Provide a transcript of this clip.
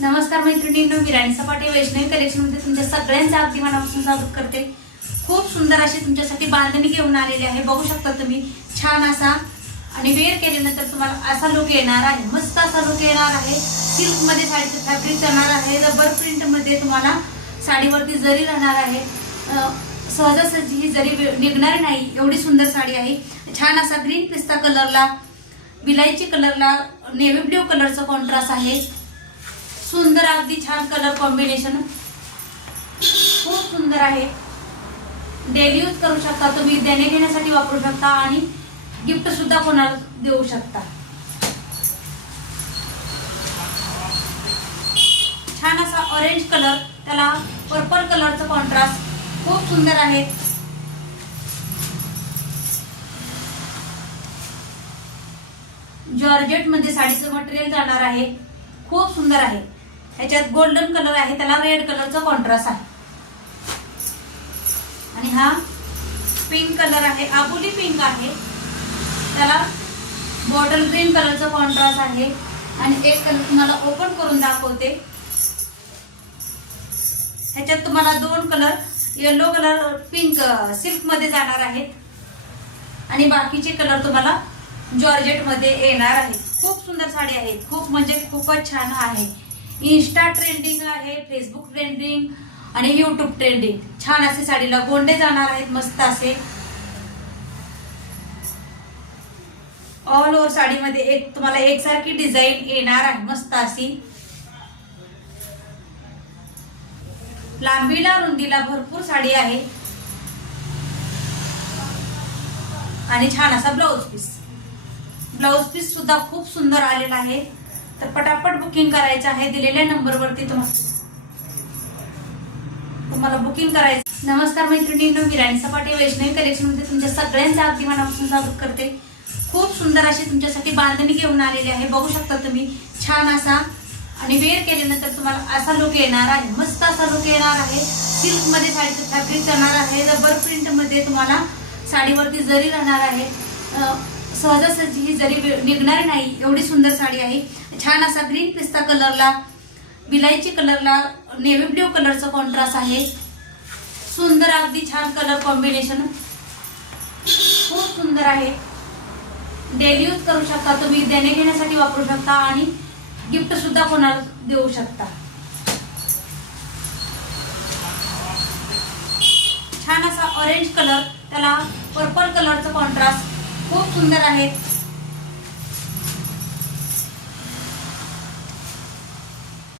नमस्कार मैत्रिणींनो, मी राणी सपाटे वैष्णवी कलेक्शनमध्ये तुमच्या सगळ्यांचं अगदी मनापासून स्वागत करते। खूप सुंदर अशी तुमच्यासाठी बांधणी घेऊन आलेली आहे। बघू शकता तुम्ही, छान असा आणि वेअर केल्यानंतर तुम्हाला असा लुक येणार आहे। मस्त असा लुक येणार आहे। सिल्क मध्ये साडीचं फॅब्रिक येणार आहे। रबर प्रिंट मध्ये तुम्हाला साडीवरती जरी राहणार आहे। सहजासहजी ही जरी निघणार नाही एवढी सुंदर साडी आहे। छान असा ग्रीन पिस्ता कलरला, विलायची कलरला नेव्ही ब्ल्यू कलरचा कॉन्ट्रास्ट आहे। सुंदर अगदी छान कलर कॉम्बिनेशन, खूप सुंदर आहे। डेली यूज करू शकता तुम्ही, देणे घेण्यासाठी वापरू शकता आणि गिफ्ट सुद्धा कोणाला देऊ शकता। छान असा ऑरेंज कलर, त्याला पर्पल कलरचा कॉन्ट्रास्ट खूप सुंदर आहे। जॉर्जेट मध्ये साडीचं मटेरियल जाणार आहे। खूप सुंदर आहे। ह्याच्यात गोल्डन कलर आहे, त्याला रेड कलरचा कॉन्ट्रास्ट आहे आणि हा पिंक कलर आहे, आबोली पिंक आहे, त्याला बॉटल ग्रीन कलरचा कॉन्ट्रास्ट आहे। आणि एक कलर तुम्हाला ओपन करून दाखवते। ह्याच्यात तुम्हाला दोन colour, yellow colour, pink silk मध्ये जाणार आहेत आणि बाकीचे कलर तुम्हाला जॉर्जेट मध्ये येणार आहे। खूप सुंदर साडी आहे, खूप म्हणजे खूपच छान आहे। इंस्टा ट्रेंडिंग आहे, फेसबुक ट्रेंडिंग आणि यूट्यूब ट्रेंडिंग। छान असे साडीला गोंडे जाणार आहेत, मस्त असे। ऑल ओव्हर साडीमध्ये एक तुम्हाला एकसारखी डिझाईन येणार आहे, मस्त अशी। लांबीला रुंदीला भरपूर साडी आहे आणि छान असा ब्लाउज पीस। ब्लाउज पीस सुद्धा खूप सुंदर आलेला आहे। तर पटापट बुकिंग करायचं आहे। दिलेल्या नंबरवरती तुम्हाला बुकिंग करायचं। नमस्कार मैत्रिणींनो, मी राणी सपाटे वैष्णवी कलेक्शनमध्ये तुमच्या सगळ्यांचं अगदी मनापासून स्वागत करते। खूप सुंदर अशी तुमच्यासाठी बांधणी घेऊन आलेली आहे। बघू शकता तुम्ही, छान असा आणि वेअर केल्यानंतर तुम्हाला असा लुक येणार आहे। मस्त असा लुक येणार आहे। सिल्क मध्ये साडीचं फॅब्रिक येणार आहे। रबर प्रिंट मध्ये तुम्हाला साडीवरती जरी राहणार आहे। सहजासहजी ही जरी निघणार नाही एवढी सुंदर साडी आहे। छान असा ग्रीन पिस्ता कलरला, विलायची कलरला नेव्ही ब्ल्यू कलरचा कॉन्ट्रास्ट आहे। सुंदर अगदी छान कलर कॉम्बिनेशन, खूप सुंदर आहे। डेली यूज करू शकता तुम्ही, देणे घेण्यासाठी वापरू शकता आणि गिफ्ट सुद्धा कोणाला देऊ शकता। छान असा ऑरेंज कलर, त्याला पर्पल कलरचा कॉन्ट्रास्ट खूप सुंदर आहे।